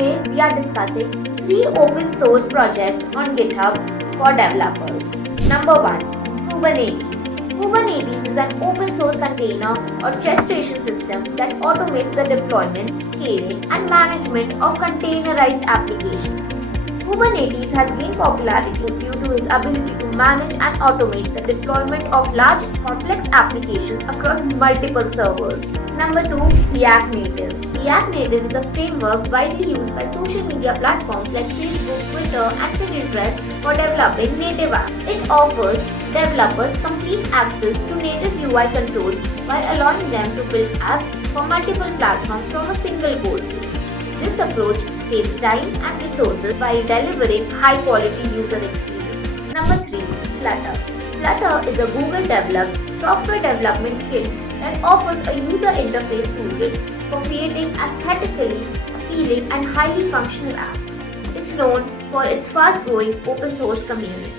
Today we are discussing 3 open source projects on GitHub for developers. Number 1. Kubernetes. Kubernetes is an open source container or orchestration system that automates the deployment, scaling, and management of containerized applications. Kubernetes has gained popularity due to its ability to manage and automate the deployment of large, complex applications across multiple servers. Number 2. React Native. React Native is a framework widely used by social media platforms like Facebook, Twitter, and Pinterest for developing native apps. It offers developers complete access to native UI controls while allowing them to build apps for multiple platforms from a single code base. This approach saves time and resources while delivering high-quality user experiences. Number 3. Flutter. Flutter is a Google-developed software development kit that offers a user interface toolkit for creating aesthetically appealing and highly functional apps. It's known for its fast-growing open source community.